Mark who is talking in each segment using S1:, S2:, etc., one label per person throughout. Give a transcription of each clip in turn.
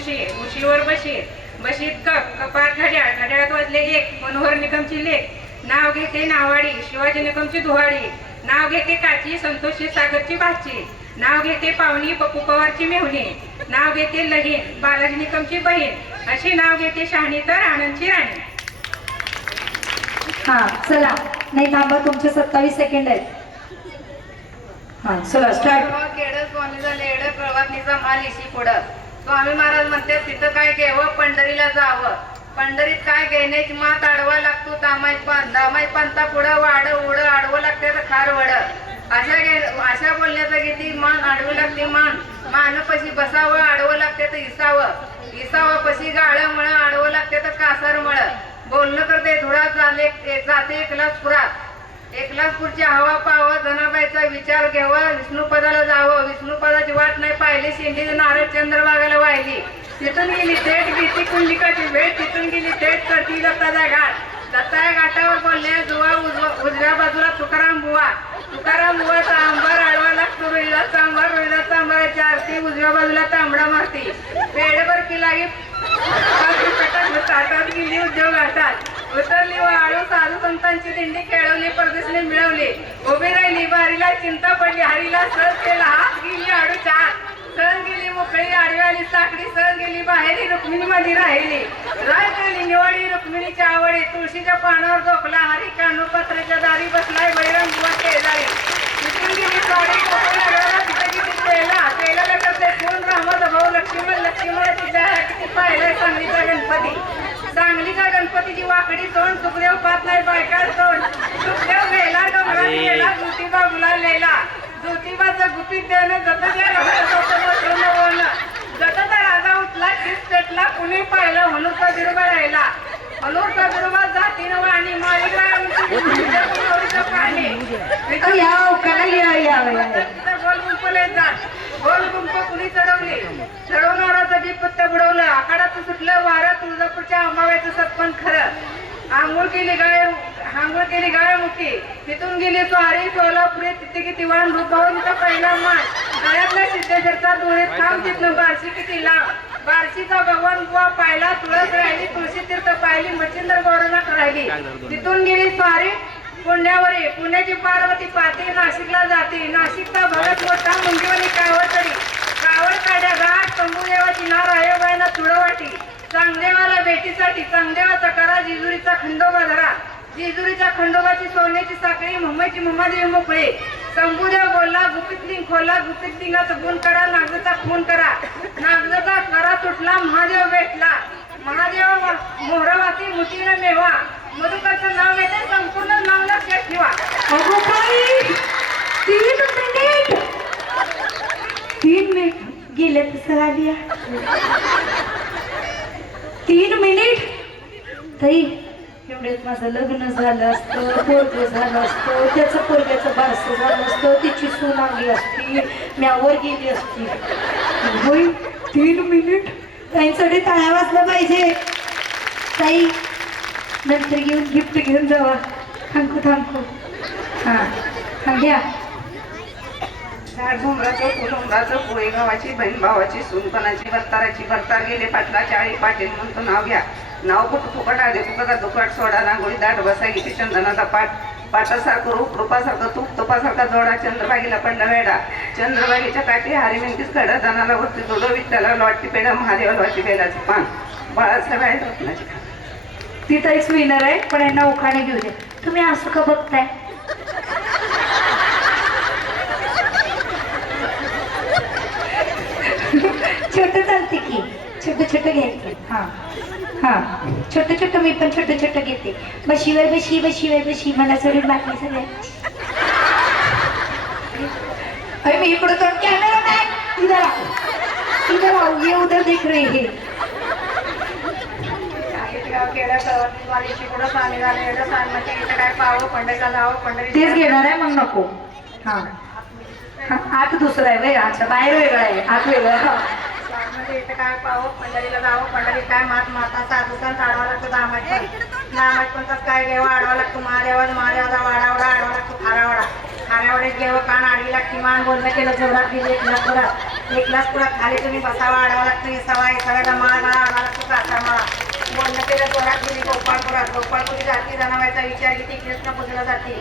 S1: उशी उशीवर बशीत बशीत कप कपाट घड्याळ घड्याळात वाजले एक मनोहर निकमची लेख नाव घेते नावाडी शिवाजी निकमची दुहाडी नाव घेते काची संतोषी सागरची भाची. नाव घेते पाहुणी पप्पू पवारची मेहुणी. नाव घेते लहीन बालाजी निकमची बहीण. अशी नाव घेते शहाणी तर आनंदची राणी.
S2: हा चला. नाही थांबा तुमचे सत्तावीस सेकंड आहेत. हा चला स्टार्ट
S3: केडं स्वामीचा लेड प्रवासनीचा माल इशी पुढं. स्वामी महाराज म्हणते तिथं काय घ्यावं? पंढरीला जावं. पंढरीत काय घेण्याची मात आडवा लागतो दामाई पण. दामाई पंता पुढं वाड उड आडवं लागते तर खार वड अशा घे अशा बोलण्याचं किती मान आडवी लागते मान. मान पशी बसावं आडवं लागते तर इसावं. इसावं पशी गाळं मळ आडवं लागते तर कासार मळ. बोलणं करते धुळात झाले जाते एकलाच पुरात. एकलासपूरची हवा पाहावं जनाबाईचा विचार घ्यावा विष्णुपदाला जावं. विष्णुपदाची वाट नाही पाहिली शिंदी नारळ चंद्रबागाला वाहिली. तिथून गेली थेट भीती कुंडिकाची भेट तिथून गेली थेट करती दत्ताचा घाट. दत्ता घाटावर बोलले जुवा उजव्या बाजूला तुकाराम बुवा. तुकाराम सांबार आंबर आडवा लागतो वेळला आंबर वेळला आंबराची आरती उजव्या बाजूला तांबडा मारती. पेडभर की लागी ताटात गेली उद्योग घाटात उतरली व आळू साधू संतांची दिंडी खेळवली परदेशने मिळवली. उभी राहिली बारीला चिंता पडली हरीला सहज केला हात गेली आडू चार सहज गेली मोकळी आडवी आली साकडी. सहज गेली बाहेरी रुक्मिणी मध्ये राहिली. राय गेली निवाडी रुक्मिणीच्या आवडी तुळशीच्या पानावर झोपला हरी कानू पत्र्याच्या दारी बसलाय बैरंग बुवा शेजारी तिथून गेली साडी कोकण नगराला तिथे किती पेला पेल्याला करते कोण रामद भाऊ लक्ष्मण लक्ष्मण तिच्या किती पाहिलंय सांगलीचा गणपती सांगलीच्या गणपतीची वाकडी तोंड सुखदेव पात नाही बायका तोंड सुखदेव गेला डोंगरात गेला ज्योतिबा गुलालेला ज्योतिबाचं गुपित देणं जत जतचा राजा उठला पेटला कुणी पाहिलं हनुचा बिरुबा राहिला. हनुचा बिरुबा जातीनं वाणी माळीला पाणी
S2: या अवकाला या या या.
S3: गोल गुंपले जात. गोल गुंप कुणी चढवली? चढवणाराचं बी पत्त बुडवलं. आखाडाचं सुटलं वारं तुळजापूरच्या अंबाव्याचं सत्पण खरं. आंघोळ केली गाय आंघोळ केली गाय मुठी तिथून गेली स्वारी सोलापुरी तिथे किती वाण रुपावून तिथं पहिला मान गळ्यातल्या सिद्धेश्वरचा डोळीत थांब तिथनं बारशी किती लांब. बारशीचा भगवान बुवा पाहिला तुळस राहिली तुळशी तीर्थ पाहिली मच्छिंद्र गौरनाथ राहिली. तिथून गेली स्वारी पुण्यावरी. पुण्याची पार्वती पाहते नाशिकला जाते. नाशिकचा भगत मोठा मुंगीवली कावतरी कावड काढ्या घाट शंभूदेवाची नार आयोगायना तुडवाटी चांगदेवाला भेटीसाठी चांगदेवाचा करा जिजुरीचा खंडोबा धरा. जेजुरीच्या खंडोबाची सोन्याची साखळी मुंबईची मुंबादेवी मोकळे. संबुद्या बोलला गुपितलिंग खोला गुपित लिंगाचं गुण करा नागजाचा खून करा. नागजाचा करा तुटला महादेव भेटला. महादेव मोहरावाती मुठीनं मेवा. मधुकरचं नाव येते संपूर्ण नाव लक्षात ठेवा.
S2: तीन मिनिट. गेले तसं आली तीन मिनिट. तरी एवढ्यात माझं लग्न झालं असतं पोरग झालं असतं त्याचं पोरग्याचं बारसं झालं असतं तिची सून आली असती म्यावर गेली असती. होय तीन मिनिट. ताईंसाठी टाळ्या वाजलं पाहिजे. ताई नंतर घेऊन गिफ्ट घेऊन जावा. थांबू थांबू हां हां घ्या.
S3: झाड झुमराचं फुल उमराचं पोळी गावाची बहीण भावाची सुनपणाची भरताराची भरतार गेले पाटला चाळी पाटील म्हणतो नाव घ्या. नाव कुठं फुकट आले फुकटा दुकाट सोडा रांगोळी दाट बसा किती चंदनाचा पाठ पाटासारखं रूप रूपासारखं तूप तुपासारखा जोडा चंद्रभागीला पडला वेडा. चंद्रभागीच्या काठी हरिमेंतीच कडा जनाला वरती जोडो विठ्ठला लॉटी पेढा महादेवाला लॉटी पेढाचं पान. बाळासाहेब आहे रत्नाची
S2: विनर आहे पण यांना उखाणे घेऊ दे तुम्ही असं का बघताय? छोट चालते की. छोटं छोटं घ्यायचं हां. हां. छोटं छोटं मी पण छोटं छोटं घेते. बशीवर बशी बशीवर बशी. मला सोडून बाकी सगळ्या अरे मी इकडं तर कॅमेरा नाही. इधर आओ इधर आओ ये उधर देख रहे हे. तेच घेणार आहे मग नको. हा. आत दुसरं आहे अच्छा बाहेर वेगळं आहे. आत वेगळं. हा.
S3: म्हणजे काय पाहावं पंढरीला जावं पंढरीत काय मात माता साधूचा काढवा लागतो दामात पण. दामात पण तसं काय घ्यावं आडवा लागतो महादेवा महादेवाचा वाडावडा आडवा लागतो खारावडा. खारावड्यात घ्यावं कान आडवी लागते मान बोलणं केलं जोरात गेले एक लाख
S4: एक पुरा खाली तुम्ही बसावा आडावा लागतो येसावा एखाद्याला माळ गळा आडवा लागतो काचा माळा बोलणं केलं जोरात गेली गोपाळपुरात. गोपाळपुरी जाती जनावायचा विचार किती कृष्ण पूजला जाते.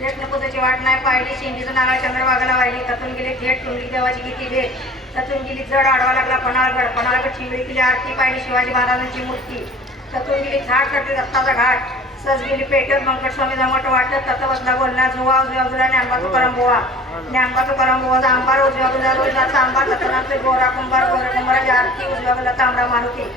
S4: लेट पूजेची वाट नाही पाहिली. शिंदीचं नारळ चंद्रभागाला वाहिली. ततून गेली थेट टुंगली देवाची गीती भेट. ततून गेली जड आडवा लागला पणाळगड पणाळगड चिंबळी केली आरती पाहिली शिवाजी महाराजांची मूर्ती. ततून गेली झाड करते दत्ताचा घाट. सज गेली पेटत मंकट स्वामी जमट वाटत. तत बसला बोलण्या झुवा उजव्या बाजूला ज्ञानबा तुकाराम बोवा ज्ञानबा तुकाराम आंबार उजव्या बाजूला रोजनाचा आंबार ततनाचे गोरा कुंभार गोरा कुंभाराची आरती उजव्या बाजूला तांबडा मारुती.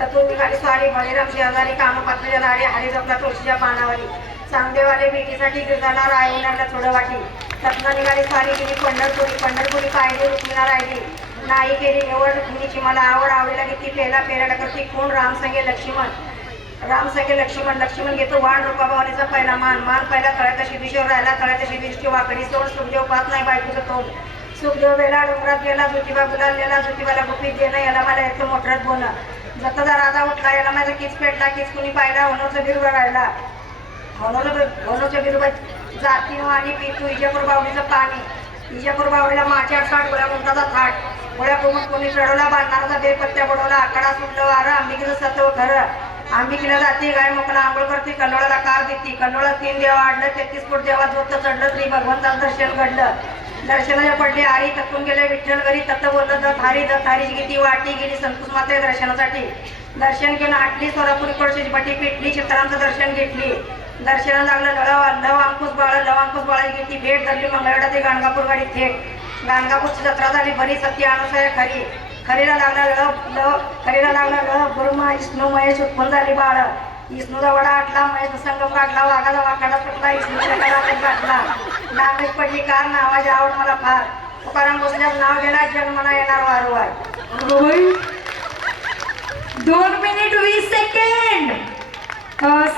S4: ततून निघाली स्वारी बळीराम शेजारी कामपात्राच्या दारी हरी जपला तुळशीच्या पानावरी चांगदेवाले भेटीसाठी गिरजाला रायवणाला थोडं वाटी तत्न निघाली स्वारी गेली पंढरपुरी पंढरपुरी पाहिली रुक्मिणा राहिली नाही केली निवड रुक्मिणीची मला आवड आवडीला किती फेला पेराला करती कोण? राम संगे लक्ष्मण. राम संगे लक्ष्मण लक्ष्मण घेतो वाण रूपाभावानीचा पहिला मान. मान पहिला तळ्याच्या शिदीशीवर राहिला तळ्याच्या शिदीशी वाकडी सोड सुखदेव पाहत नाही बायकोचं तोंड. सुखदेव वेला डोंगरात गेला ज्योतिबा गुलालेला ज्योतिबाला गुपित देणं याला मला येतो मोठ्यात बोलणं. जताचा राजा उठला याला माझा किस पेटला किस कुणी पाहिला होणोचं बिरुबा राहिला होणोचं होणोच्या बिरुग जाती आणि पितू इजापूर बावडीचं पाणी. इजापूर बावडीला माझ्या साठ गोळ्या मुंटाचा थाट. गोळ्या कोमट कोणी चढवला बांधणाराचा बेपत्त्या बुडवला आकडा सुटलं वारं आंबिकीचं सत्व खरं आंबिकेला जाते गाय मोकळा आंघोळ करते कंडोळाला कार देते. कंडोळा तीन देवा आडलं तेहतीस फूट देवा झोत चढलं श्री भगवंताचं दर्शन घडलं. दर्शनाच्या पडली. आरी तत्तून गेले. विठ्ठल घरी तत बोलत दत्त हारी गेली हारीची वाटी गेली संतोष माते दर्शनासाठी. दर्शन केलं. आटली सोलापुरी कडशीची पटी पिटली. चित्रांचं दर्शन घेतली. दर्शना लागलं लव लव अंकुश बाळ लव अंकुश बाळाची घेतली भेट धरली. मंगळवेढा ते गाणगापूर गाडी थेट. गाणगापूरची जत्रा झाली. बरी सत्य अनुसया खरी. खरीला लागला लव लव खरीला लागला लव गुरुमा विष्णू महेश उत्पन्न झाली बाळ. विष्णूचा वडा आटला महेश संगम गाठला वाघाचा वाकडा सुटला कडाकत गाठला नागेश पडली कार नावाची आवड मला फार. तुकाराम भोसल्याचं नाव गेला जन्मना येणार वारंवार.
S2: दोन मिनिट वीस सेकंड.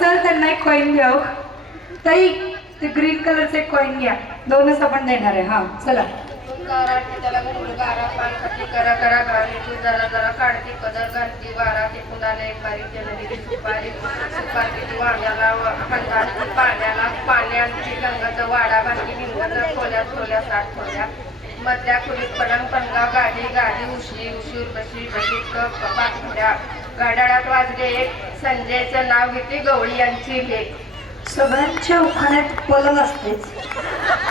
S2: सर त्यांना एक कॉईन द्या हो. ताई ते ग्रीन कलरचे कॉईन घ्या. दोनच आपण देणार आहे हा चला.
S3: त्याला गारा पानखटी करा करा गाडी जरा जरा काढती कदर घालती वारा ते फुलाले एक बारीक सुपारी वाड्याला हंदाची पाण्याला पाण्याची गंगाचं वाडा बांधली लिंगाचं खोल्या खोल्या सात खोल्या. मधल्या खोलीत पडण पणगा गाडी गाडी उशी उशी बशी बशी कप बाटल्या गाड्याळात वाजले एक संजयचं नाव घेते गवळी यांची लेख
S2: सगळ्यांच्या उखाण्यात पलंग असतेच.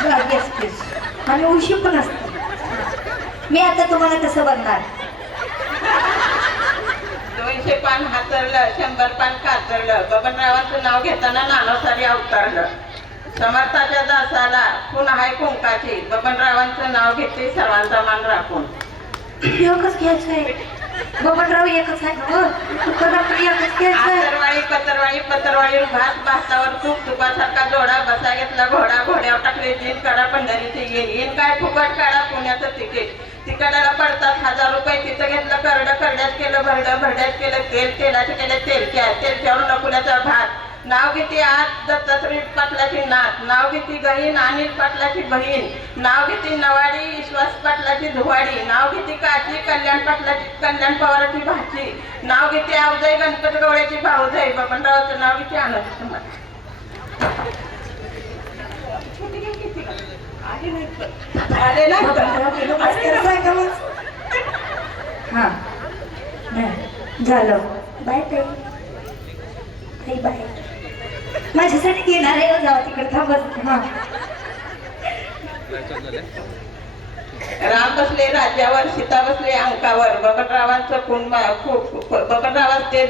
S2: गाडी असतेच. आणि उशी पण असते. मी आता तुम्हाला कसं बनणार
S5: दोनशे पान हातरलं शंभर पान कातरलं बबनरावांचं नाव घेताना नानासारी अवतरलं समर्थाच्या दासाला खून आहे कुंकाची. बबनरावांचं नाव घेते सर्वांचा मान राखून.
S2: एकच घ्यायचंय. बबनराव एकच आहे एकच घ्यायचंय?
S5: पतरवाळी पतरवाळी भात भातावर तूप तुपासारखा जोडा बसा घेतला घोडा घोड्यावर टाकले जीन काढा पंढरीची येईन काय फुकट काढा? पडतात हजार रुपये तिथं घेतलं करडं करड्यात केलं भरडं भरड्यात केलं तेल तेलाचे केले तेलक्या तेलच्यावर नकुल्याचा भात. नाव घेते आज दत्तात्रय पाटलाची नात. नाव घेते गहीन अनिल पाटलाची बहीण. नाव घेते नवाडी विश्वास पाटलाची धुवाडी. नाव घेते काची कल्याण पाटलाची कल्याण पवाराची भाची. नाव घेते आवजय गणपती गवळ्याची भाऊजाई. बबनरावाचं नाव घेते आनंद समाज आले ना
S2: बबनराव गेलो मास्तर सांगावंच. हां. झालं. बाय ताई ताई बाय माझ्यासाठी येणार आहे हो, जावा तिकडे. थांबत हा.
S5: राम बसले राज्यावर सीता बसले अंकावर. बकटरावांचं खून मा- खू-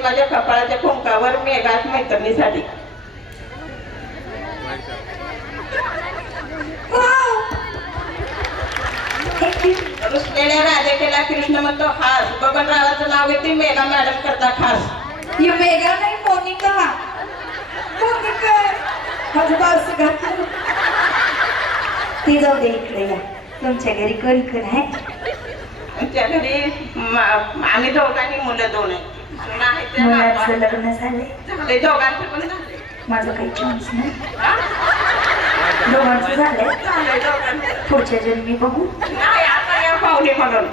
S5: माझ्या कपाळाच्या कुंकावर मेघात मैत्रिणीसाठी. रुसलेल्या राधिकेला कृष्ण म्हणतो खास बबनरावाचं नाव घेते मेघा मॅडम करता खास
S2: ही मेघा नाही मोनिका. मोनिका. माझं बारसं घातलं ती जाऊ दे इकडे या. तुमच्या घरी कोण कोण आहे?
S5: आमच्या घरी आम्ही दोघांनी मुलं दोन आहेत.
S2: मुलाचं लग्न झाले
S5: दोघांचं पण झाले
S2: माझं काही चान्स नाही? दोघांचं झालंय? पुढच्या जन्मी बघू.
S5: पाहुणे म्हणून.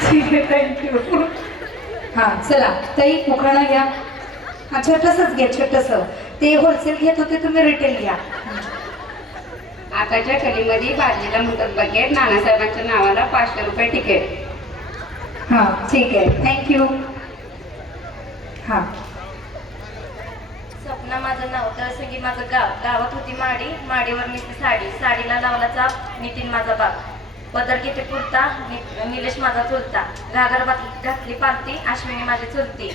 S2: ठीक आहे थँक्यू हा चला ताई उखाणा घ्या. हा छोटसच घ्या छोटस. ते होलसेल घेत होते तुम्ही रिटेल घ्या.
S6: आताच्या कलीमध्ये बाजलीला म्हणतात बकेट नानासाहेबांच्या नावाला पाचशे रुपये तिकीट
S2: हां ठीक आहे थँक्यू हां.
S7: स्वप्ना माझं नाव तळसंगी माझं गाव गावात होती माडी. माडीवर नेसली साडी. साडीला लावला चाप नितीन माझा बाप. पदर किती पुरता? निलेश माझा चुलता. घागर घातली पालती अश्विनी माझी चुलती.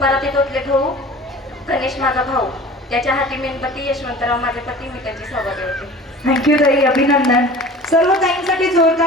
S7: परत येत भाऊ गणेश माझा भाऊ. त्याच्या हाती मेणपती यशवंतराव माझे पती मी त्याची सहभागी होते.
S2: थँक्यू ताई. अभिनंदन. सर्व ताईंसाठी जोरदार